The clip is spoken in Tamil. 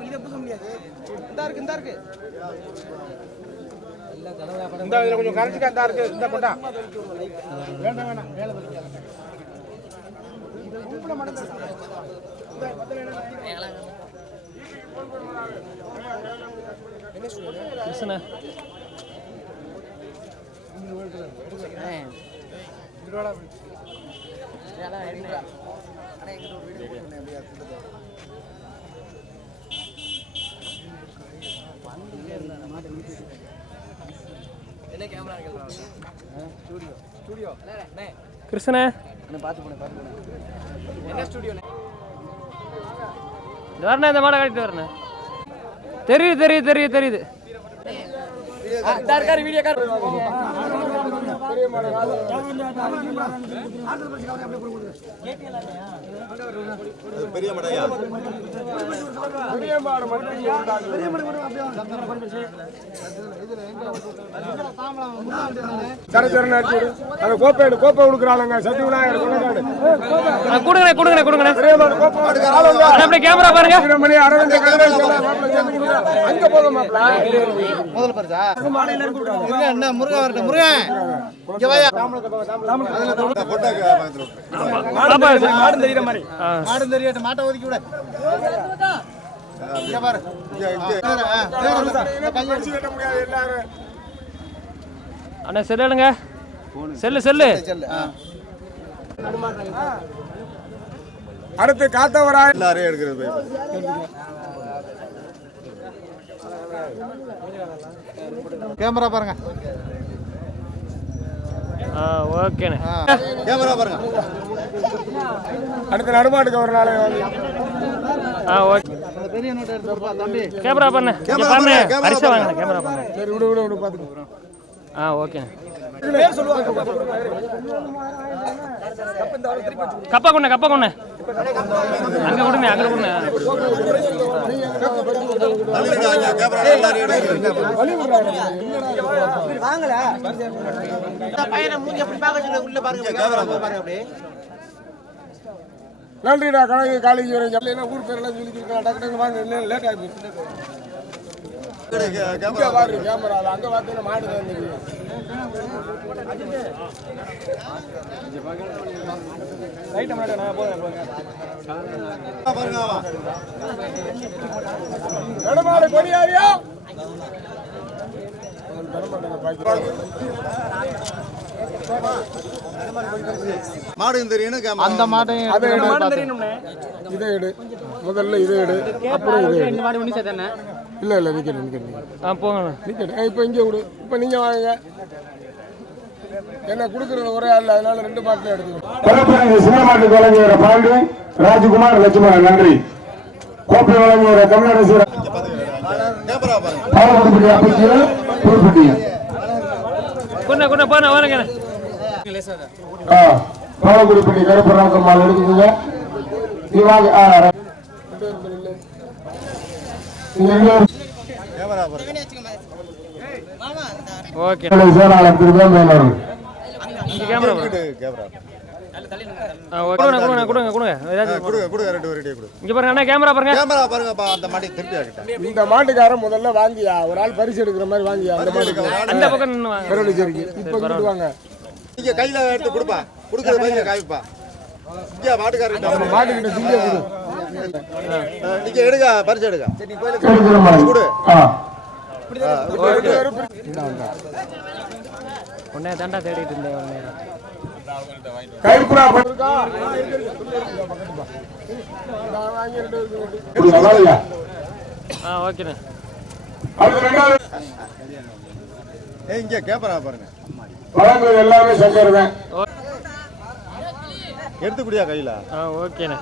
இதை பூச முடியாது இந்த இருக்கு இந்த இருக்கு. இந்த இதுல கொஞ்சம் கரைச்சிக்கா இந்த இருக்கு இந்த கொண்டா. வேண்டாம் வேண்டாம் மேல கிருஷ்ணா. என்ன கிருஷ்ணா ஸ்டுடியோ இந்த மாடை கட்டிட்டு வரணும் தெரியுது தெரியுது தெரியுது தெரியுது. இருக்காரு பெரிய மடையா பெரிய மாடு மட்டும் இங்க உண்டாகுது. சரி சரி அந்த கோப்பை எடு, கோப்பை கொடுக்குறாளுங்க சத்தி விநாயகர் மாடு கோப்பை கொடுக்குறாளுங்க. அண்ணா, அப்படியே கேமரா பாருங்க. வீரமணி அரவிந்த் கணேஷ் எல்லாம் மாப்பிள்ளை சேர்ந்து கொடுக்குறாங்க. அங்க போதும் மாப்பிள்ளை. பாப்பா மாடு தெரியுற மாதிரி. ஆ. பரிசு கட்ட முடியாது எல்லாரும். அண்ணா செல்லு எடுங்க செல்லு செல்லு. அடுத்து காத்தவராய் எல்லாரையும் எடுக்கிறது கேமரா பாருங்க. ஆ ஓகேண்ணே. கேமரா பாருங்க. அடுத்து நடுமாட்டுக்கு ஒரு நாள் ஆ ஓகே பெரிய நோட்டு எடுத்து தம்பி கேமரா பண்ணு கேமரா பண்ணு. சரி விடு விடு விடு பார்த்துக்கோ ஆ ஓகேண்ணே. கப்பா கொண்ணே கப்பா கொண்ணே அங்க கொடுங்க அங்க கொடுங்க கேமரா எல்லாரையும் எடுக்கிறது பையனை மூஞ்சி அப்படி பார்க்க சொல்லி உள்ள பாருங்க பாருங்க அப்படியே. நன்றிடா கணக்கு காலேஜ் வரைக்கும் ஊர் பேரெல்லாம் சொல்லி கொடுக்கலாம் டக்கு டக்கு வாங்க லேட் ஆகி பாருங்க கொடியாரியா? மாடு தெரியணும் கேமரா. அந்த மாட்டையும். இதை எடு. முதல்ல இதை எடு. அப்புறம் இதை எடு. இல்ல இல்ல நிக்கணும் நிக்கணும் ஆ போங்கண்ணே. நிக்கணும் இப்போ இங்கே விடு. இப்போ நீங்க வாங்க. என்ன கொடுக்கறது ஒரே ஆள் அதனால ரெண்டு பாட்டில் எடுத்துக்கணும் சின்னமாட்டுக்கு வழங்குகிற பாண்டி ராஜ்குமார் லட்சுமணன் நன்றி. கோப்பை வழங்குகிற தமிழரசு கேமரா பாருங்க பாலகுடிப்பட்டி அப்பச்சியில் புதுப்பட்டியில் கொண்ணே கொண்ணே போண்ணே வாருங்கண்ணே பாலகுடிப்பட்டி கருப்பராக்கம்மாள் எடுத்துக்கோங்க. நீ ஓகே. கேமரா பாருங்க கேமரா கொடுங்க கொடுங்க கொடுங்க கொடுங்க. கொடுங்க கொடுங்க ரெண்டு பேருடைய கொடு இங்க பாருங்க அண்ணா கேமரா பாருங்க. கேமரா பாருங்கப்பா அந்த மாடி திருப்பி ஆகிட்டேன் இந்த மாட்டுக்காரன் முதல்ல வாங்கியா? ஒரு ஆள் பரிசு எடுக்கிற மாதிரி வாங்கியா? அந்த மாட்டுக்கு? அந்த பக்கம் நின்று வாங்க. பெருவழிச்சேரிக்கு இப்போ இங்கிட்டு வாங்க. நீங்க கையில எடுத்து கொடுப்பா. கொடுக்கறது பையில காமிப்பா இங்க மாட்டுக்காரர் மாட்டுக்கிட்ட கொடு. நீங்க எடுங்க பரிசு எடுங்க கொடு. ஆ. உடனே தண்டா தேடிட்டு இருந்தேன் உடனே கைப்புறா ஆ ஓகேண்ணே இங்க கேமரா பாருங்க. எல்லாமே சங்கர் தான் எடுத்து குடியா கையில? ஆ ஓகேண்ணே